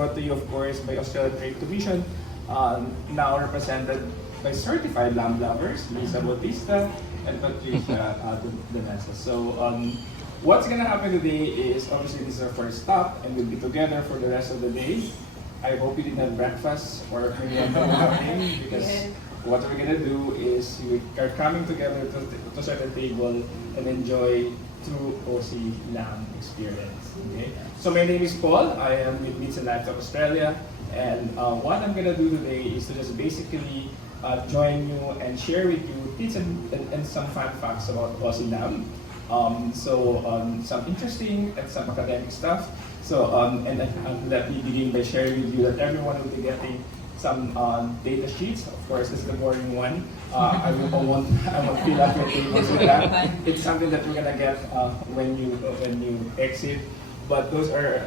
Brought to you, of course, by Australian Trade Commission, now represented by certified lamb lovers, Lisa Bautista and Patricia Danesa. So, what's gonna happen today is obviously this is our first stop, and we'll be together for the rest of the day. I hope you didn't have breakfast or maybe nothing, because what we're gonna do is we are coming together to set a table and enjoy true Aussie lamb experience. Okay. So my name is Paul. I am with Meat Livestock Australia, and what I'm gonna do today is to just basically join you and share with you tips and some fun facts about Aussie lamb. Some interesting and some academic stuff. So let me begin by sharing with you that everyone will be getting some data sheets. Of course, this is the boring one. I won't fill up your tables with that. It's something that we're gonna get when you exit. But those are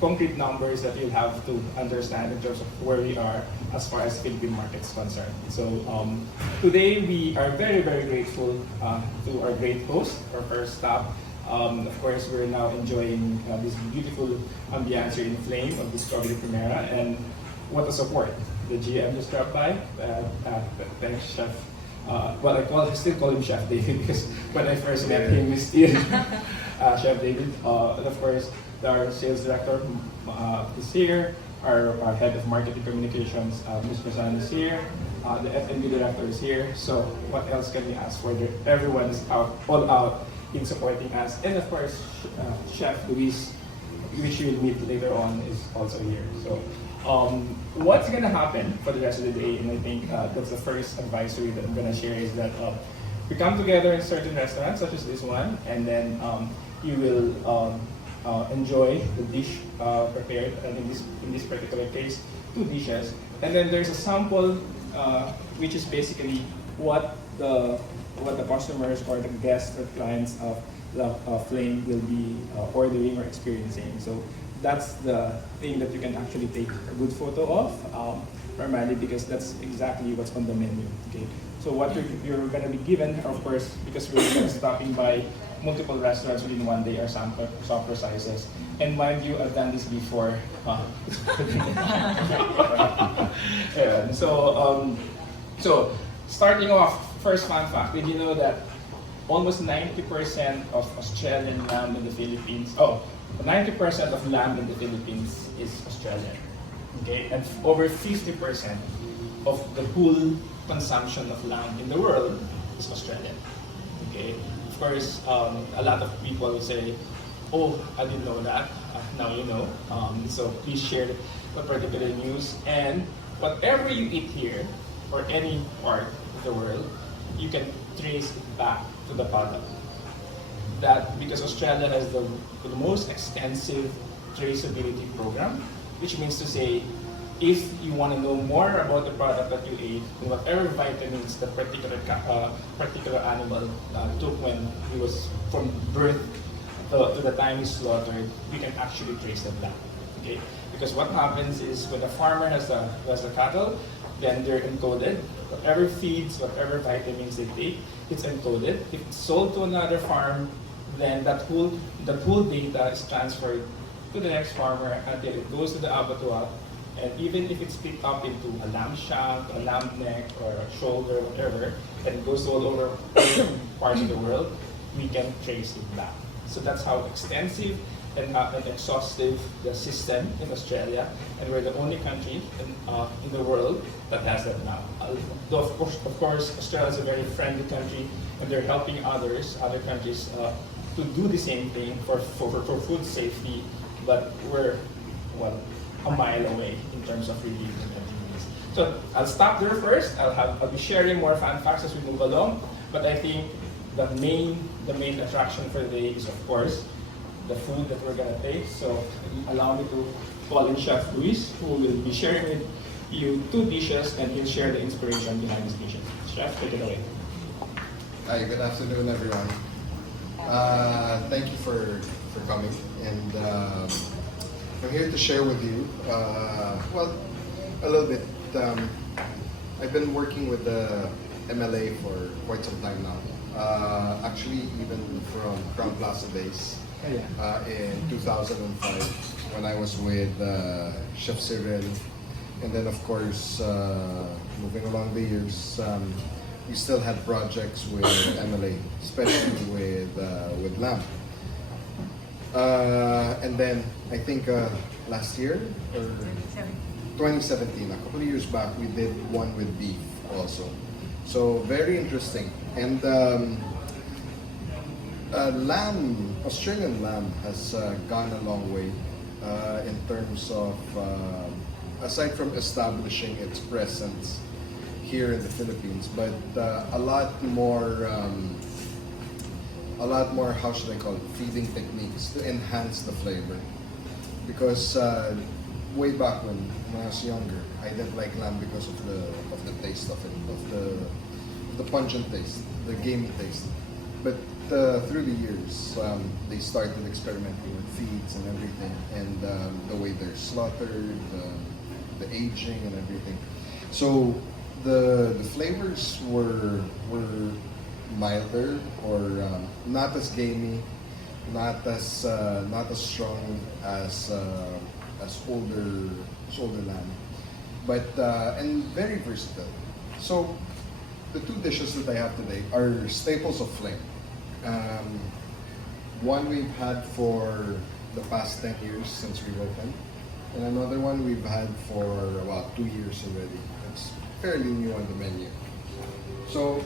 concrete numbers that you'll have to understand in terms of where we are as far as Philippine market is concerned. So today we are very, very grateful to our great host, our first stop. Of course, we're now enjoying this beautiful ambiance here in Flame of Discovery Primea, and what a support. The GM just dropped by. Thanks, Chef. I still call him Chef David because when I first met him, he's still Chef David. And of course, our sales director is here. Our head of marketing communications, Ms. Rosan, is here. The F&B director is here. So what else can we ask for? Everyone is all out in supporting us. And of course, Chef Luis, which you'll meet later on, is also here. So what's going to happen for the rest of the day, and I think that's the first advisory that I'm going to share, is that we come together in certain restaurants, such as this one, and then you will enjoy the dish prepared, and in this particular case, 2 dishes. And then there's a sample, which is basically what the customers or the guests or clients of Flame will be ordering or experiencing. So that's the thing that you can actually take a good photo of, primarily because that's exactly what's on the menu. Okay. So what you're going to be given, of course, because we're stopping by multiple restaurants within one day, are sample sizes. And mind you, I've done this before. Yeah, so starting off, first fun fact, did you know that almost 90% of Australian lamb in the Philippines, 90% of lamb in the Philippines is Australian, okay? And over 50% of the whole consumption of lamb in the world is Australian, okay? Of course, a lot of people will say, oh, I didn't know that, now you know. So please share the particular news, and whatever you eat here, or any part of the world, you can trace it back to the product. That because Australia has the most extensive traceability program, which means to say, if you want to know more about the product that you ate and whatever vitamins the particular animal took when he was from birth to the time he's slaughtered, you can actually trace that back. Okay? Because what happens is when a farmer has the cattle, then they're encoded. Whatever feeds, whatever vitamins they take, it's encoded. If it's sold to another farm, then that whole data is transferred to the next farmer until it goes to the abattoir. And even if it's picked up into a lamb shank, a lamb neck, or a shoulder, whatever, and it goes all over parts of the world, we can trace it back. So that's how extensive and exhaustive the system in Australia, and we're the only country in the world that has that now. Though of course, Australia is a very friendly country, and they're helping other countries to do the same thing for food safety, but we're a mile away in terms of really implementing this. So I'll stop there first. I'll be sharing more fun facts as we move along, but I think the main attraction for the day is, of course, the food that we're gonna taste. So allow me to call in Chef Luis, who will be sharing with you 2 dishes, and he'll share the inspiration behind these dishes. Chef, take it away. Hi, good afternoon, everyone. Thank you for coming, and I'm here to share with you, a little bit. I've been working with the MLA for quite some time now. Actually, even from Crown Plaza days. in 2005 when I was with Chef Cyril. And then, of course, moving along the years, we still had projects with MLA, especially with lamb. And then I think last year or 2017, a couple of years back, we did one with beef also. So very interesting. And Australian lamb has gone a long way in terms of, aside from establishing its presence here in the Philippines, but a lot more, how should I call it, feeding techniques to enhance the flavor. Because way back when I was younger, I didn't like lamb because of the taste of it, of the pungent taste, the gamey taste. But through the years, they started experimenting with feeds and everything, and the way they're slaughtered, the aging and everything. So the flavors were milder, or not as gamey, not as strong as older lamb, but and very versatile. So the two dishes that I have today are staples of Flame. One we've had for the past 10 years since we've opened, and another one we've had for about 2 years already. It's fairly new on the menu. So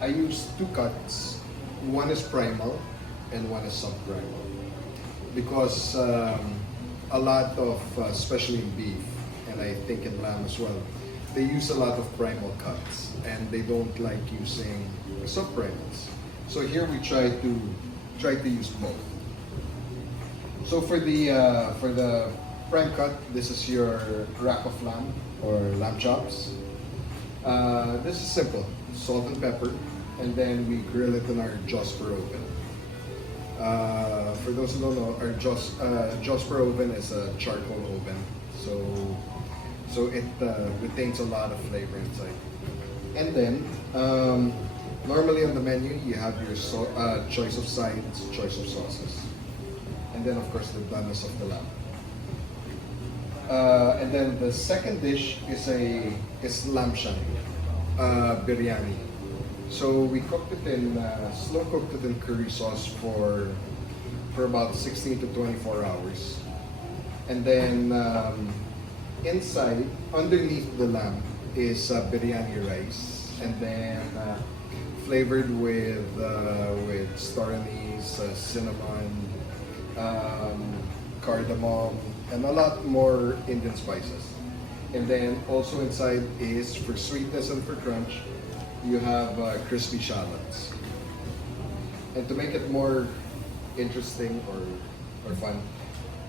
I use two cuts. One is primal and one is sub-primal. Because a lot of, especially in beef, and I think in lamb as well, they use a lot of primal cuts and they don't like using sub-primals. So here we try to use both. So for the prime cut, this is your rack of lamb or lamb chops. This is simple, salt and pepper, and then we grill it in our Josper oven. For those who don't know, our Josper oven is a charcoal oven, so it retains a lot of flavor inside. And then normally on the menu you have your choice of sides, choice of sauces, and then of course the doneness of the lamb. And then the second dish is lamb shank biryani. So we cooked it slow cooked it in curry sauce for about 16 to 24 hours. And then underneath the lamb is biryani rice, and then flavored with star anise, cinnamon, cardamom, and a lot more Indian spices. And then also inside is, for sweetness and for crunch, you have crispy shallots. And to make it more interesting or fun,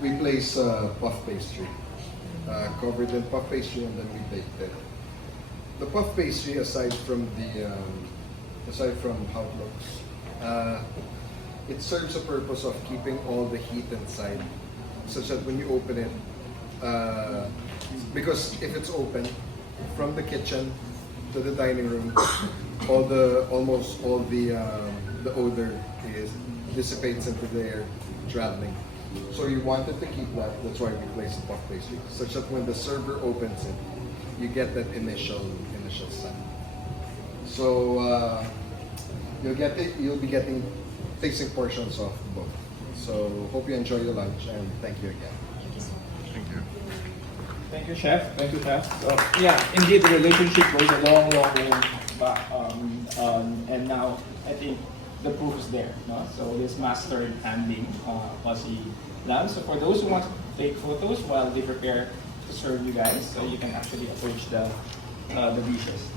we place puff pastry, covered in puff pastry, and then we baked it. The puff pastry, aside from how it looks, it serves a purpose of keeping all the heat inside, such that when you open it, because if it's open from the kitchen to the dining room, almost all the odor dissipates into the air, traveling. So you wanted to keep that. That's why we place the puff pastry, such that when the server opens it, you get that initial scent. So you'll be getting tasting portions of both. So hope you enjoy your lunch, and thank you again. Thank you. Thank you, Chef. Thank you, Chef. So, yeah, indeed, the relationship goes a long, long way back. And now, I think the proof is there. No? So, this mastered handling Aussie lamb. So, for those who want to take photos while they prepare to serve you guys, so you can actually approach the dishes.